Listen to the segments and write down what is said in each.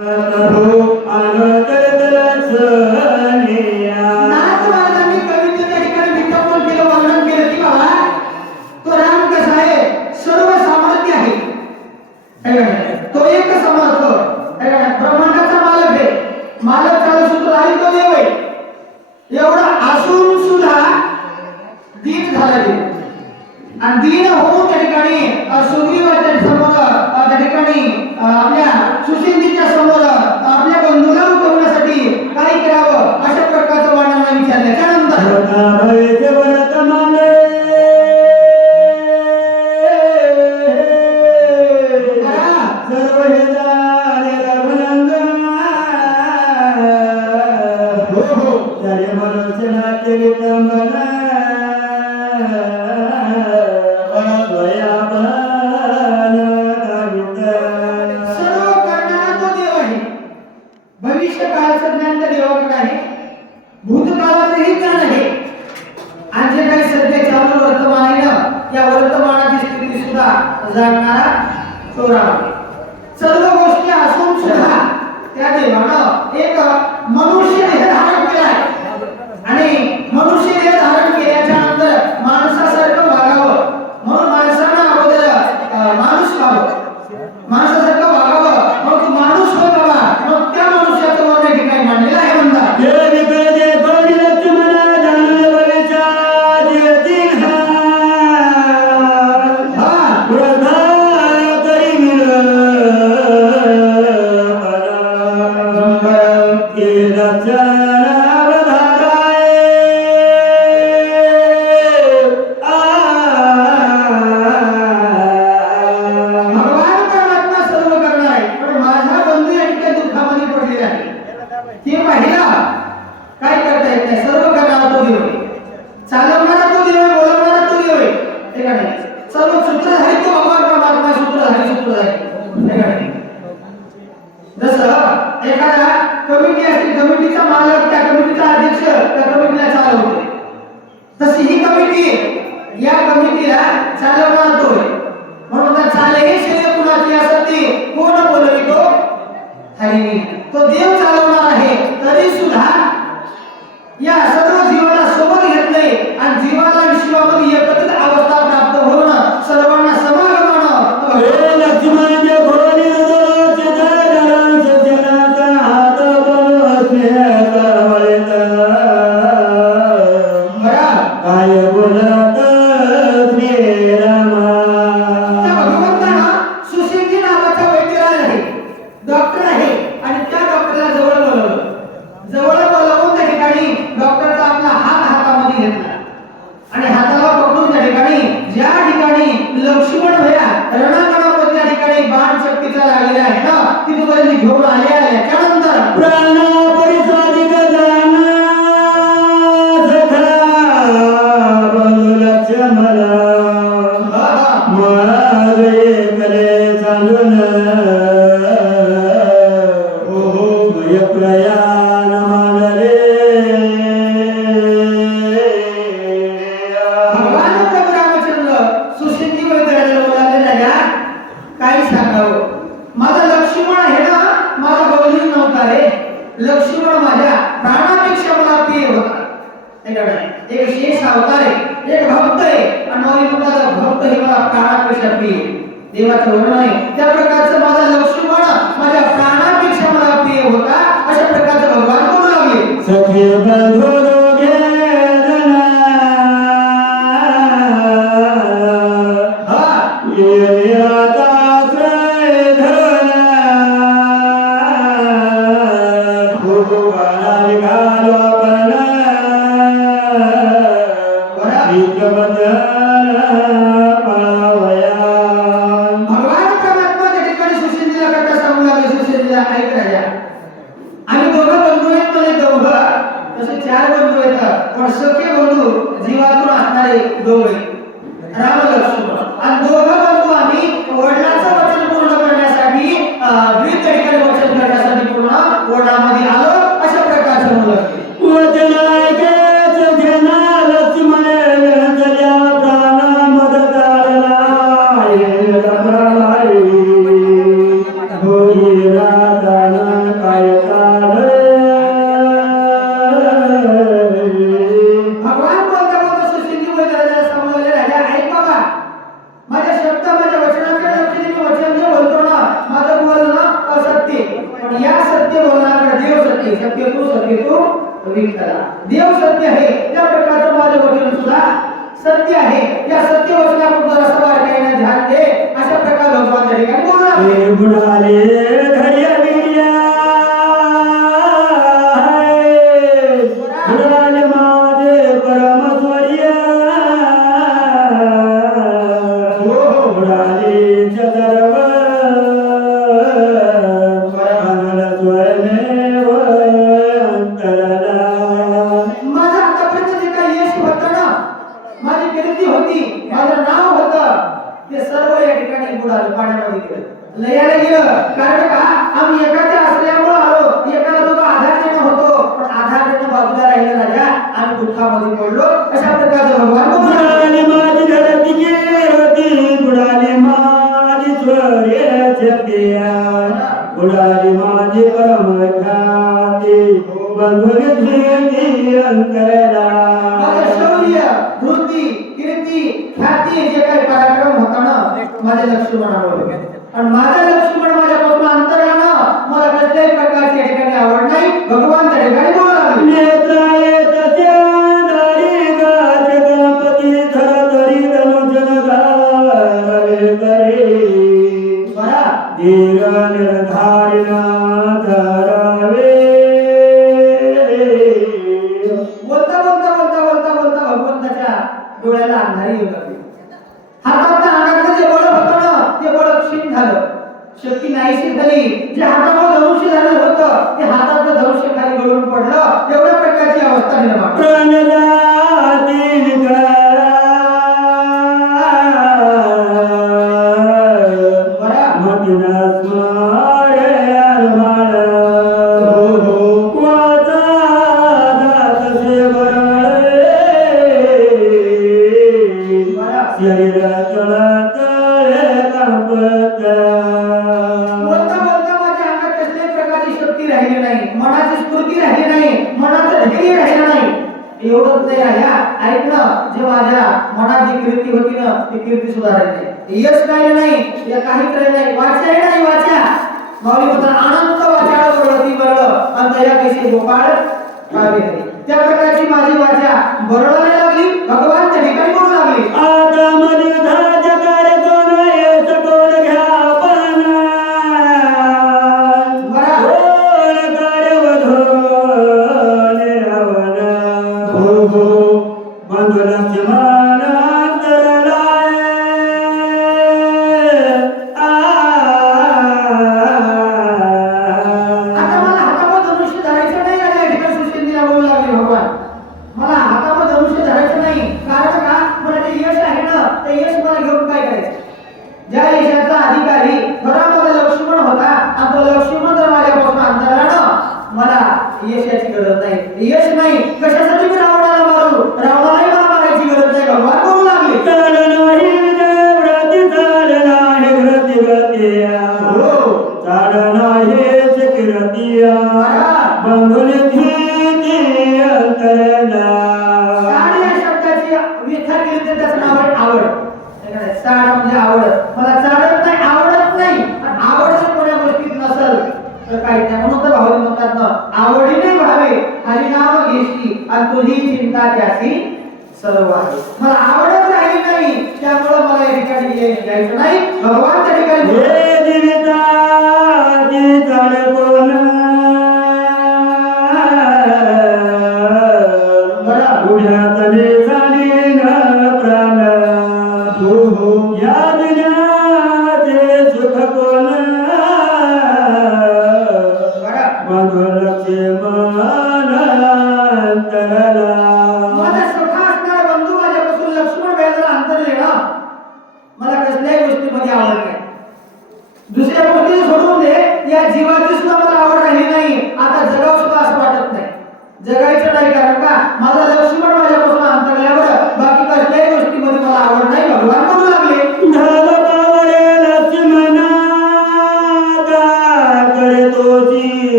Uh... आणि दीन होऊन त्या ठिकाणी सुग्रीवाच्या समोर त्या ठिकाणी आपल्या सुशिंदीच्या समोर आपल्या बंधूला उठवण्यासाठी काय करावं अशा प्रकारचं वर्णन विचारलं. त्यानंतर या वर्तमानाची स्थिती सुद्धा जाणणारा तो राम सर्व गोष्टी असून सुद्धा त्या देवानं एक मनुष्य देह धारण केलाय. आणि मनुष्य देह धारण केल्याच्यानंतर माणसासारखं वागावं. म्हणून माणसानं अगोदर माणूस व्हावं. सूत्रधारी हे का नाही? जसं एखादा कमिटी असते कमिटीचा मालक त्या कमिटीचा अध्यक्ष त्या कमिटीला चालवते. तशी ही कमिटी या कमिटीला चालवणार तो म्हणून त्या चाले हे श्रेय कुणाची असत कोण बोलवितो हरिणी. तो देव चालवणार आहे तरी सुद्धा या सर्व लक्ष्मण भया रणांगणामध्ये ठिकाणी बाण शक्तीचा लागलेला आहे ना तिथपर्यंत घेऊन आले आले. लक्ष्मण माझ्या प्राणापेक्षा मला प्रिय होता. एक शेष अवतार आहे एक भक्त आहे आणि मौली मुलाचा भक्त हे मला प्राणापेक्षा प्रिय देवाचं वर्णन आहे त्या प्रकारचं माझा लक्ष्मण माझ्या प्राणापेक्षा मला प्रिय होता. अशा प्रकारचं भगवान बोलू लागले सखे बुडाले धैर्य वीर्या बुडाले माझे परम स्वर्य बुडाले चदर्व स्वर्य अंधारी येऊ लागली जे बळप होतं ना ते बळप झालं. शक्ती नाहीशी झाली जे हातावर धनुष्य झालं होतं ते हातातलं धनुष्य खाली गळून पडलं एवढ्या प्रकारची अवस्था निर्माण Madinah's एवढंच नाही ह्या ऐकलं जे माझ्या मनात जी कीर्ती होती ना ती कीर्ती सुधारायची यश राहिले नाही या काहीच राहिले नाही. वाचाय नाही वाचा. माऊली आनंद वाचाळ बरोबर बरळ आणि गोपाळ त्या प्रकारची माझी वाचा बरळायला लागली. भगवान त्या ठिकाणी बोलू लागली. आता मध्ये तुही चिंता त्याची सर्व आहे. मला आवडत नाही नाही. त्यामुळे मला या ठिकाणी यायचं नाही. भगवान त्या ठिकाणी Yeah. त्या जीवाची सुद्धा मला आवड राहिली नाही. आता जगाव सुद्धा असं वाटत नाही. जगायचं नाही कारण का? मला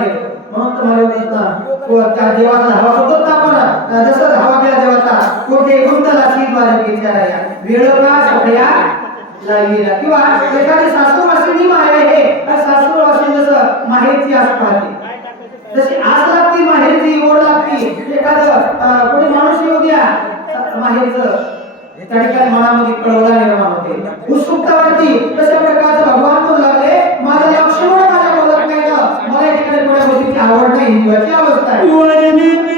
आहे. धुंडुळा गेलो म्हणून तुम्हाला दिसतं त्या देवाचा धावा होतो ना आपण जसं धावा केला देवाचा कोठे गुंतला सीद्वारे विचाराया वेळ का सगळ्या लागेला किंवा एखादी सासूरवासिनी माहे हे तर सासूरवासिनी जसं माहेरची आस पाहते जशी आस लागती माहेरची ओढ लागती. एखादं अं, कोणी माणूस येऊ द्या माहेरचं त्या ठिकाणी मनामध्ये कळवळा निर्माण होते. उत्सुकता वाढती तशा प्रकारचं भगवान म्हणू लागले माझं लक्ष्मण माझ्या मला या ठिकाणी कोणत्या गोष्टीची